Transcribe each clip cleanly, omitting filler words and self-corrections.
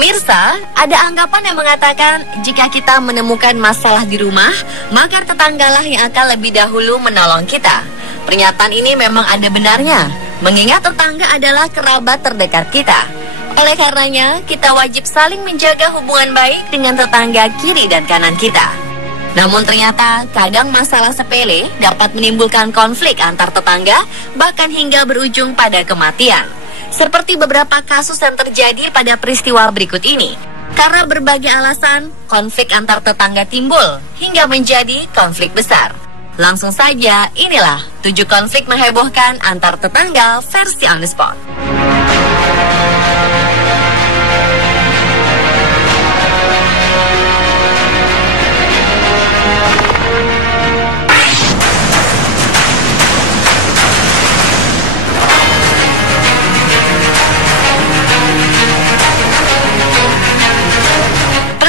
Pemirsa, ada anggapan yang mengatakan jika kita menemukan masalah di rumah, maka tetanggalah yang akan lebih dahulu menolong kita. Pernyataan ini memang ada benarnya, mengingat tetangga adalah kerabat terdekat kita. Oleh karenanya, kita wajib saling menjaga hubungan baik dengan tetangga kiri dan kanan kita. Namun ternyata, kadang masalah sepele dapat menimbulkan konflik antar tetangga, bahkan hingga berujung pada kematian. Seperti beberapa kasus yang terjadi pada peristiwa berikut ini. Karena berbagai alasan, konflik antar tetangga timbul hingga menjadi konflik besar. Langsung saja, inilah 7 konflik menghebohkan antar tetangga versi On The Spot.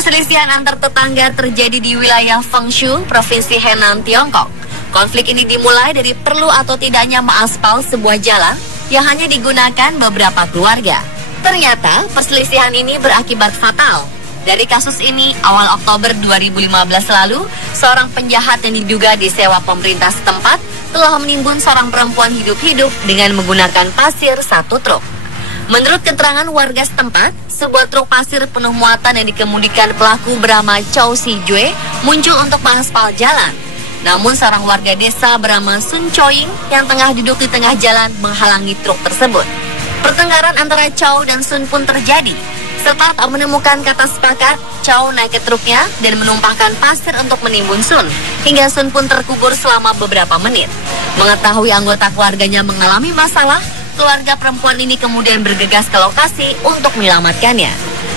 Perselisihan antar tetangga terjadi di wilayah Fengshu, Provinsi Henan, Tiongkok. Konflik ini dimulai dari perlu atau tidaknya mengaspal sebuah jalan yang hanya digunakan beberapa keluarga. Ternyata perselisihan ini berakibat fatal. Dari kasus ini, awal Oktober 2015 lalu, seorang penjahat yang diduga disewa pemerintah setempat telah menimbun seorang perempuan hidup-hidup dengan menggunakan pasir 1 truk. Menurut keterangan warga setempat, sebuah truk pasir penuh muatan yang dikemudikan pelaku bernama Chow Si-jue muncul untuk mengaspal jalan. Namun seorang warga desa bernama Sun Choying yang tengah duduk di tengah jalan menghalangi truk tersebut. Pertengkaran antara Chow dan Sun pun terjadi. Setelah tak menemukan kata sepakat, Chow naik ke truknya dan menumpahkan pasir untuk menimbun Sun, hingga Sun pun terkubur selama beberapa menit. Mengetahui anggota keluarganya mengalami masalah, keluarga perempuan ini kemudian bergegas ke lokasi untuk menyelamatkannya.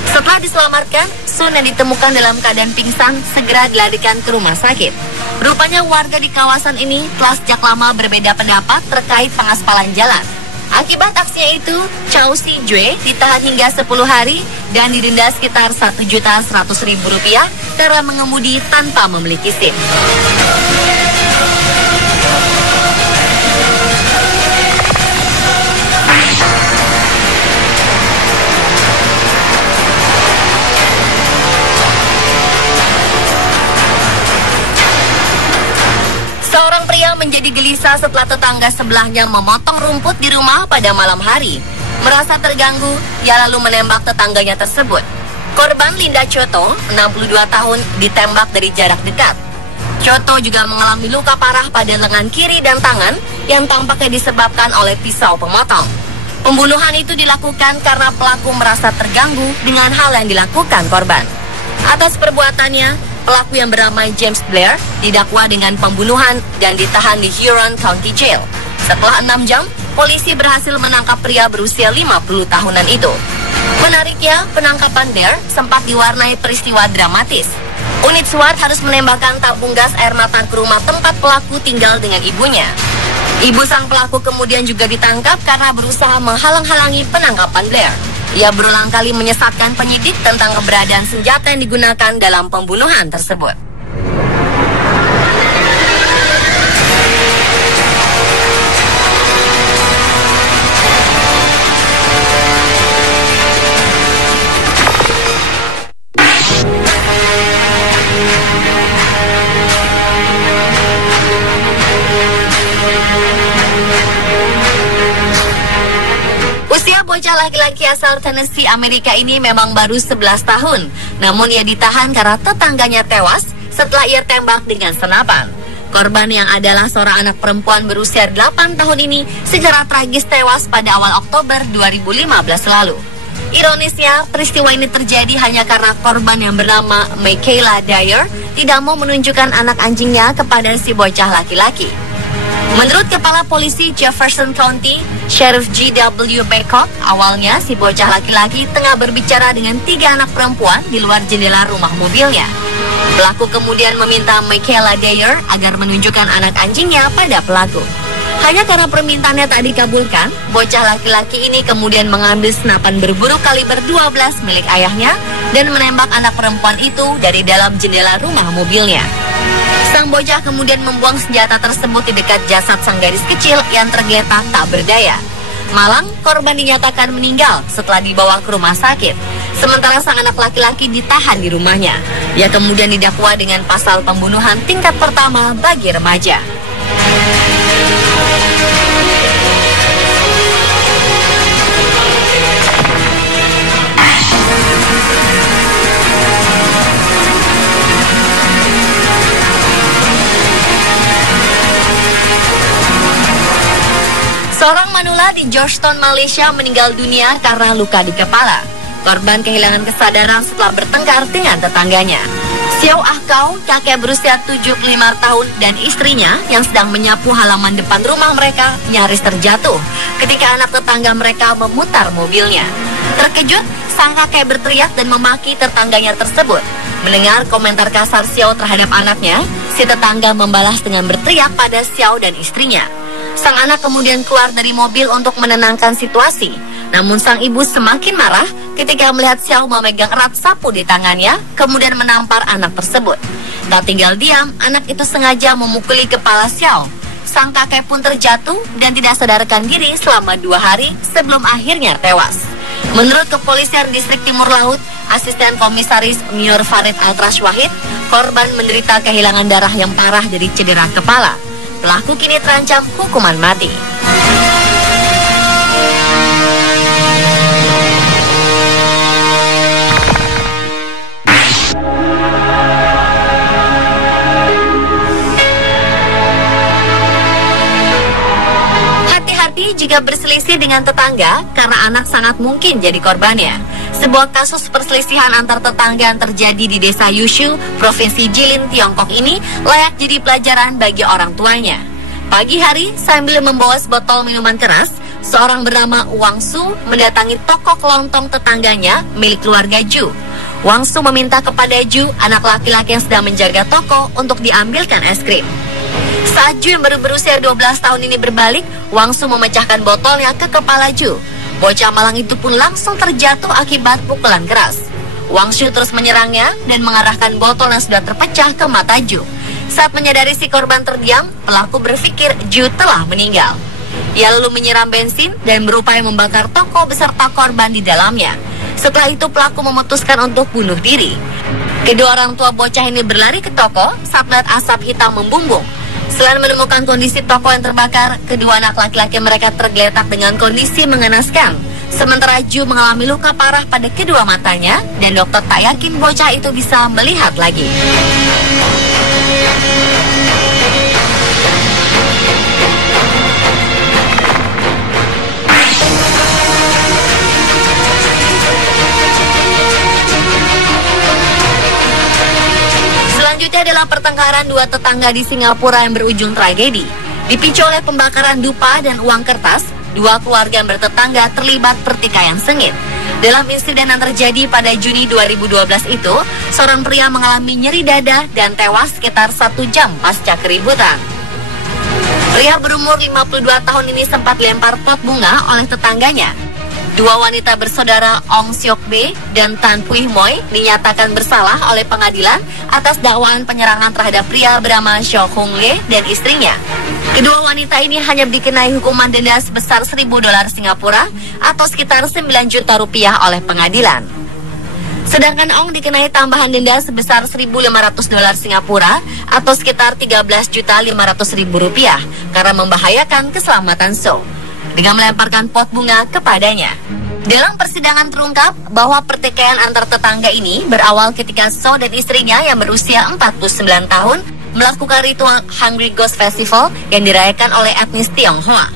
Setelah diselamatkan, Sun yang ditemukan dalam keadaan pingsan segera dilarikan ke rumah sakit. Rupanya warga di kawasan ini telah sejak lama berbeda pendapat terkait pengaspalan jalan. Akibat aksinya itu, Chow Si-jue ditahan hingga 10 hari dan didenda sekitar Rp1.100.000 karena mengemudi tanpa memiliki SIM. Menjadi gelisah setelah tetangga sebelahnya memotong rumput di rumah pada malam hari. Merasa terganggu, ia lalu menembak tetangganya tersebut. Korban Linda Choto, 62 tahun, ditembak dari jarak dekat. Choto juga mengalami luka parah pada lengan kiri dan tangan yang tampaknya disebabkan oleh pisau pemotong. Pembunuhan itu dilakukan karena pelaku merasa terganggu dengan hal yang dilakukan korban. Atas perbuatannya, pelaku yang bernama James Blair didakwa dengan pembunuhan dan ditahan di Huron County Jail. Setelah 6 jam, polisi berhasil menangkap pria berusia 50 tahunan itu. Menariknya, penangkapan Blair sempat diwarnai peristiwa dramatis. Unit SWAT harus menembakkan tabung gas air mata ke rumah tempat pelaku tinggal dengan ibunya. Ibu sang pelaku kemudian juga ditangkap karena berusaha menghalang-halangi penangkapan Blair. Ia berulang kali menyesatkan penyidik tentang keberadaan senjata yang digunakan dalam pembunuhan tersebut. Bocah laki-laki asal Tennessee, Amerika ini memang baru 11 tahun. Namun ia ditahan karena tetangganya tewas setelah ia tembak dengan senapan. Korban yang adalah seorang anak perempuan berusia 8 tahun ini secara tragis tewas pada awal Oktober 2015 lalu. Ironisnya, peristiwa ini terjadi hanya karena korban yang bernama Michaela Dyer tidak mau menunjukkan anak anjingnya kepada si bocah laki-laki. Menurut Kepala Polisi Jefferson County, Sheriff G.W. Baycock, awalnya si bocah laki-laki tengah berbicara dengan 3 anak perempuan di luar jendela rumah mobilnya. Pelaku kemudian meminta Michaela Dyer agar menunjukkan anak anjingnya pada pelaku. Hanya karena permintaannya tak dikabulkan, bocah laki-laki ini kemudian mengambil senapan berburu kaliber 12 milik ayahnya dan menembak anak perempuan itu dari dalam jendela rumah mobilnya. Sang bocah kemudian membuang senjata tersebut di dekat jasad sang gadis kecil yang tergeletak tak berdaya. Malang, korban dinyatakan meninggal setelah dibawa ke rumah sakit. Sementara sang anak laki-laki ditahan di rumahnya. Ia kemudian didakwa dengan pasal pembunuhan tingkat pertama bagi remaja. Seorang manula di Georgetown, Malaysia meninggal dunia karena luka di kepala. Korban kehilangan kesadaran setelah bertengkar dengan tetangganya. Xiao Ah Kau, kakek berusia 75 tahun dan istrinya yang sedang menyapu halaman depan rumah mereka nyaris terjatuh ketika anak tetangga mereka memutar mobilnya. Terkejut, sang kakek berteriak dan memaki tetangganya tersebut. Mendengar komentar kasar Xiao terhadap anaknya, si tetangga membalas dengan berteriak pada Xiao dan istrinya. Sang anak kemudian keluar dari mobil untuk menenangkan situasi. Namun sang ibu semakin marah ketika melihat Xiao memegang erat sapu di tangannya, kemudian menampar anak tersebut. Tak tinggal diam, anak itu sengaja memukuli kepala Xiao. Sang kakek pun terjatuh dan tidak sadarkan diri selama 2 hari sebelum akhirnya tewas. Menurut Kepolisian Distrik Timur Laut, Asisten Komisaris Minor Farid Altrash Wahid, korban menderita kehilangan darah yang parah dari cedera kepala. Pelaku kini terancam hukuman mati. Hati-hati jika berselisih dengan tetangga karena anak sangat mungkin jadi korbannya. Sebuah kasus perselisihan antar tetangga yang terjadi di desa Yushu, Provinsi Jilin, Tiongkok ini layak jadi pelajaran bagi orang tuanya. Pagi hari, sambil membawa sebotol minuman keras, seorang bernama Wang Su mendatangi toko kelontong tetangganya milik keluarga Ju. Wang Su meminta kepada Ju, anak laki-laki yang sedang menjaga toko, untuk diambilkan es krim. Saat Ju yang baru berusia 12 tahun ini berbalik, Wang Su memecahkan botolnya ke kepala Ju. Bocah malang itu pun langsung terjatuh akibat pukulan keras. Wang Su terus menyerangnya dan mengarahkan botol yang sudah terpecah ke mata Ju. Saat menyadari si korban terdiam, pelaku berpikir Ju telah meninggal. Ia lalu menyiram bensin dan berupaya membakar toko beserta korban di dalamnya. Setelah itu pelaku memutuskan untuk bunuh diri. Kedua orang tua bocah ini berlari ke toko saat melihat asap hitam membumbung. Selain menemukan kondisi toko yang terbakar, kedua anak laki-laki mereka tergeletak dengan kondisi mengenaskan. Sementara Ju mengalami luka parah pada kedua matanya dan dokter tak yakin bocah itu bisa melihat lagi. Selanjutnya adalah pertengkaran dua tetangga di Singapura yang berujung tragedi. Dipicu oleh pembakaran dupa dan uang kertas, dua keluarga yang bertetangga terlibat pertikaian sengit. Dalam insiden yang terjadi pada Juni 2012 itu, seorang pria mengalami nyeri dada dan tewas sekitar 1 jam pasca keributan. Pria berumur 52 tahun ini sempat dilempar pot bunga oleh tetangganya. Dua wanita bersaudara Ong Seok Bae dan Tan Pui Moi dinyatakan bersalah oleh pengadilan atas dakwaan penyerangan terhadap pria bernama Seo Hung Lee dan istrinya. Kedua wanita ini hanya dikenai hukuman denda sebesar $1.000 Singapura atau sekitar 9 juta rupiah oleh pengadilan. Sedangkan Ong dikenai tambahan denda sebesar $1.500 Singapura atau sekitar 13.500.000 rupiah karena membahayakan keselamatan Seo dengan melemparkan pot bunga kepadanya. Dalam persidangan terungkap bahwa pertikaian antar tetangga ini berawal ketika Seo dan istrinya yang berusia 49 tahun melakukan ritual Hungry Ghost Festival yang dirayakan oleh etnis Tionghoa.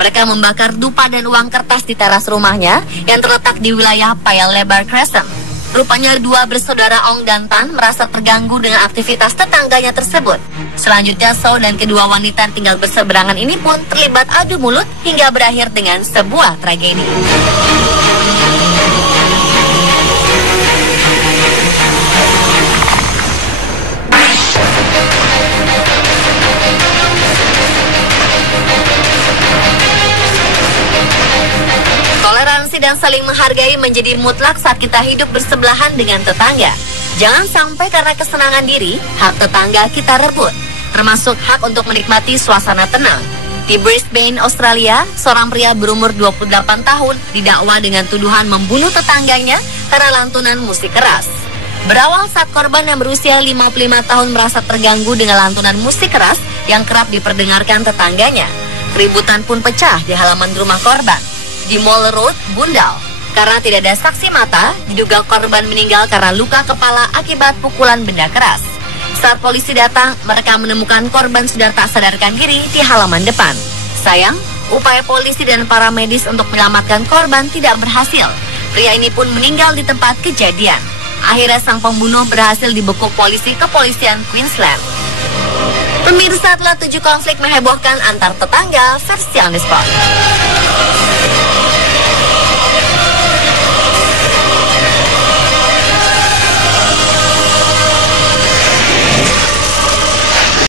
Mereka membakar dupa dan uang kertas di teras rumahnya yang terletak di wilayah Paya Lebar Crescent. Rupanya dua bersaudara Ong dan Tan merasa terganggu dengan aktivitas tetangganya tersebut. Selanjutnya Seo dan kedua wanita yang tinggal berseberangan ini pun terlibat adu mulut hingga berakhir dengan sebuah tragedi. Toleransi dan saling menghargai menjadi mutlak saat kita hidup bersebelahan dengan tetangga. Jangan sampai karena kesenangan diri, hak tetangga kita rebut, termasuk hak untuk menikmati suasana tenang. Di Brisbane, Australia, seorang pria berumur 28 tahun didakwa dengan tuduhan membunuh tetangganya karena lantunan musik keras. Berawal saat korban yang berusia 55 tahun merasa terganggu dengan lantunan musik keras yang kerap diperdengarkan tetangganya. Keributan pun pecah di halaman rumah korban di Mall Road, Bundal. Karena tidak ada saksi mata, diduga korban meninggal karena luka kepala akibat pukulan benda keras. Saat polisi datang, mereka menemukan korban sudah tak sadarkan diri di halaman depan. Sayang, upaya polisi dan para medis untuk menyelamatkan korban tidak berhasil. Pria ini pun meninggal di tempat kejadian. Akhirnya sang pembunuh berhasil dibekuk polisi kepolisian Queensland. Pemirsa, telah 7 konflik menghebohkan antar tetangga versi On The Spot.